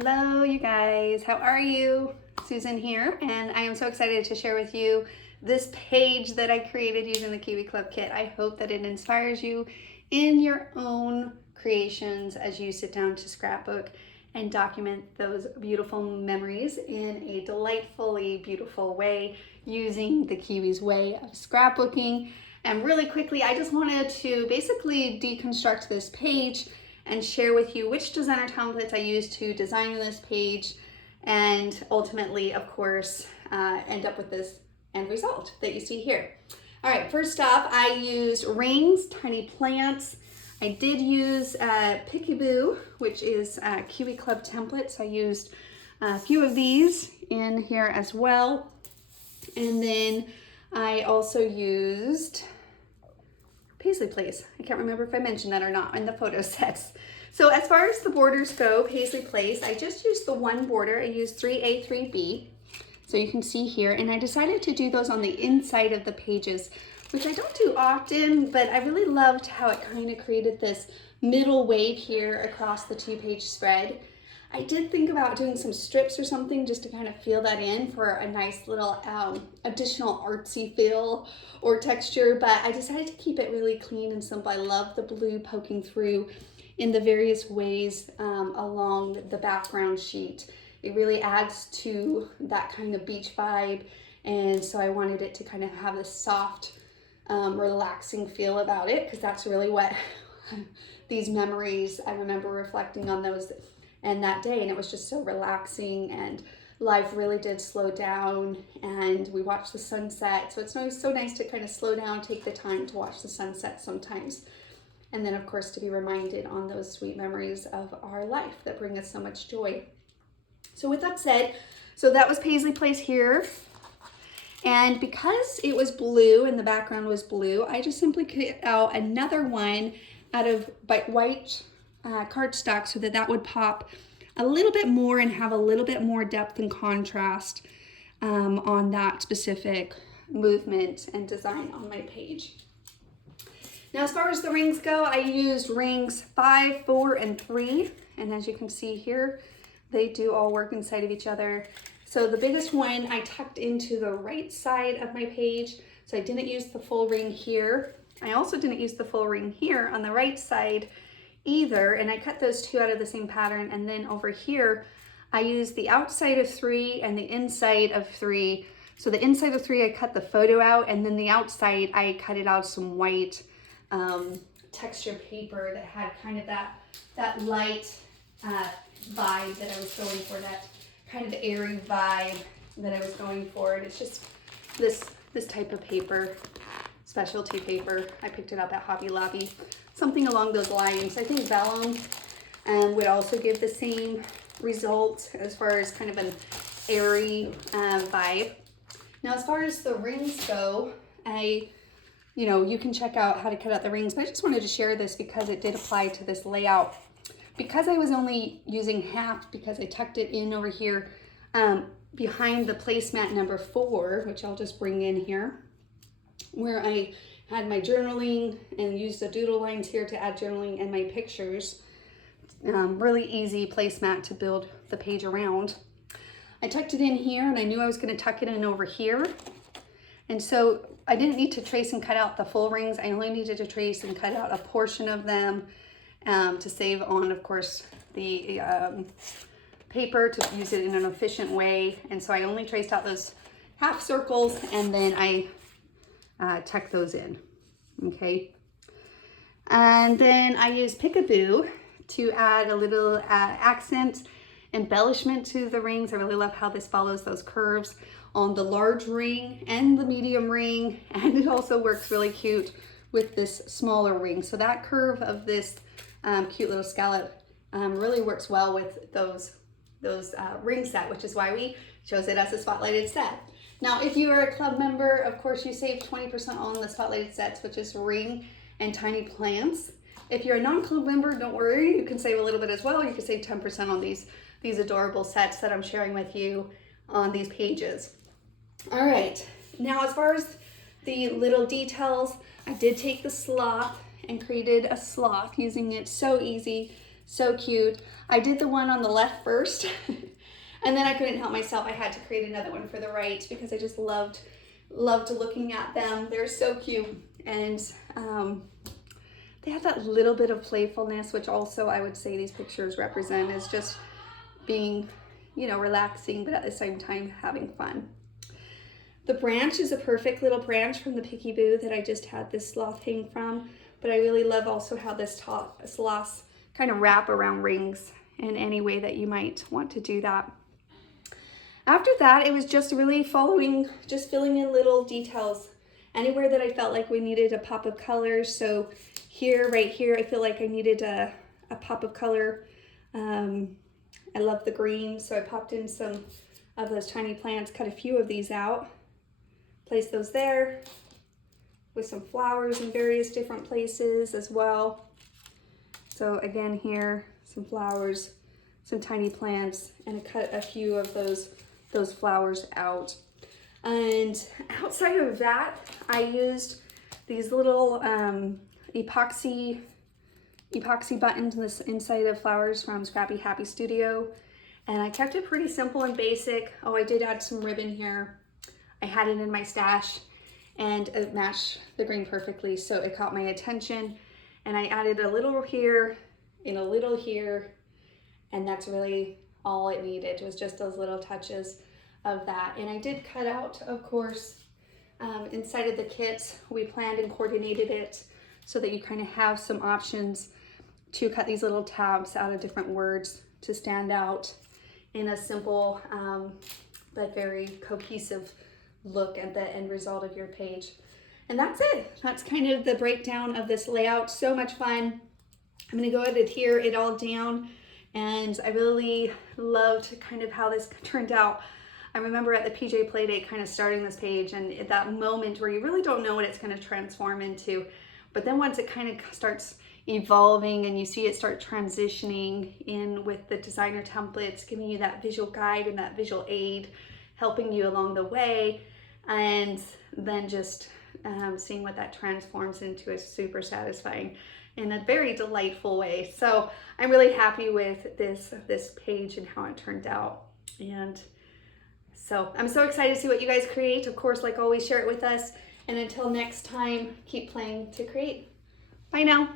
Hello, you guys. How are you? Susan here, and I am so excited to share with you this page that I created using the Kiwi Club kit. I hope that it inspires you in your own creations as you sit down to scrapbook and document those beautiful memories in a delightfully beautiful way using the Kiwi's way of scrapbooking. And really quickly, I just wanted to basically deconstruct this page and share with you which designer templates I used to design this page, and ultimately, of course, end up with this end result that you see here. All right, first off, I used rings, tiny plants. I did use Peekaboo, which is Kiwi Club templates. I used a few of these in here as well. And then I also used Paisley Place. I can't remember if I mentioned that or not in the photo sets. So as far as the borders go, Paisley Place, I just used the one border. I used 3A, 3B. So you can see here, and I decided to do those on the inside of the pages, which I don't do often, but I really loved how it kind of created this middle wave here across the 2-page spread. I did think about doing some strips or something just to kind of feel that in for a nice little additional artsy feel or texture, but I decided to keep it really clean and simple. I love the blue poking through in the various ways along the background sheet. It really adds to that kind of beach vibe, and so I wanted it to kind of have this soft, relaxing feel about it, because that's really what these memories, I remember reflecting on those and that day, and it was just so relaxing, and life really did slow down, and we watched the sunset. So it's always so nice to kind of slow down, take the time to watch the sunset sometimes. And then of course to be reminded on those sweet memories of our life that bring us so much joy. So with that said, so that was Paisley Place here. And because it was blue and the background was blue, I just simply cut out another one out of white cardstock so that would pop a little bit more and have a little bit more depth and contrast on that specific movement and design on my page. Now, as far as the rings go, I used rings 5, 4, and 3. And as you can see here, they do all work inside of each other. So the biggest one I tucked into the right side of my page. So I didn't use the full ring here. I also didn't use the full ring here on the right side either. And I cut those two out of the same pattern. And then over here, I used the outside of 3 and the inside of 3. So the inside of 3, I cut the photo out, and then the outside, I cut it out some white texture paper that had kind of that light vibe that I was going for, that kind of airy vibe that I was going for. And it's just this type of paper, specialty paper. I picked it up at Hobby Lobby, something along those lines. I think vellum would also give the same result as far as kind of an airy vibe. Now, as far as the rings go, you can check out how to cut out the rings, but I just wanted to share this because it did apply to this layout. Because I was only using half, because I tucked it in over here behind the placemat number 4, which I'll just bring in here, where I had my journaling and used the doodle lines here to add journaling and my pictures. Really easy placemat to build the page around. I tucked it in here, and I knew I was going to tuck it in over here. And so I didn't need to trace and cut out the full rings. I only needed to trace and cut out a portion of them to save on, of course, the paper, to use it in an efficient way. And so I only traced out those half circles, and then I tucked those in, okay? And then I used Peekaboo to add a little accent embellishment to the rings. I really love how this follows those curves on the large ring and the medium ring, and it also works really cute with this smaller ring. So that curve of this cute little scallop really works well with those ring set, which is why we chose it as a spotlighted set. Now, if you are a club member, of course, you save 20% on the spotlighted sets, which is ring and tiny plants. If you're a non-club member, don't worry, you can save a little bit as well. You can save 10% on these adorable sets that I'm sharing with you on these pages. All right, now as far as the little details, I did take the sloth and created a sloth using it. So easy, So cute. I did the one on the left first and then I couldn't help myself. I had to create another one for the right because I just loved looking at them. They're so cute. And they have that little bit of playfulness, which also I would say these pictures represent, is just being, you know, relaxing, but at the same time having fun. The branch is a perfect little branch from the Picky Boo that I just had this sloth hang from, but I really love also how this sloths kind of wrap around rings in any way that you might want to do that. After that, it was just really filling in little details anywhere that I felt like we needed a pop of color. So here, right here, I feel like I needed a pop of color. I love the green, so I popped in some of those tiny plants, cut a few of these out, placed those there with some flowers in various different places as well. So again here, some flowers, some tiny plants, and I cut a few of those flowers out. And outside of that, I used these little epoxy buttons in this inside of flowers from Scrappy Happy Studio. And I kept it pretty simple and basic. Oh, I did add some ribbon here. I had it in my stash and it matched the green perfectly, so it caught my attention. And I added a little here and a little here, and that's really all it needed. It was just those little touches of that. And I did cut out, of course, inside of the kit, we planned and coordinated it so that you kind of have some options to cut these little tabs out of different words to stand out in a simple but very cohesive look at the end result of your page. And that's it. That's kind of the breakdown of this layout. So much fun. I'm gonna go ahead and adhere it all down, and I really loved kind of how this turned out. I remember at the PJ Playdate kind of starting this page, and at that moment where you really don't know what it's going to transform into, but then once it kind of starts evolving and you see it start transitioning in with the designer templates, giving you that visual guide and that visual aid, helping you along the way, and then just seeing what that transforms into is super satisfying in a very delightful way. So I'm really happy with this page and how it turned out. And so I'm so excited to see what you guys create. Of course, like always, share it with us. And until next time, keep playing to create. Bye now.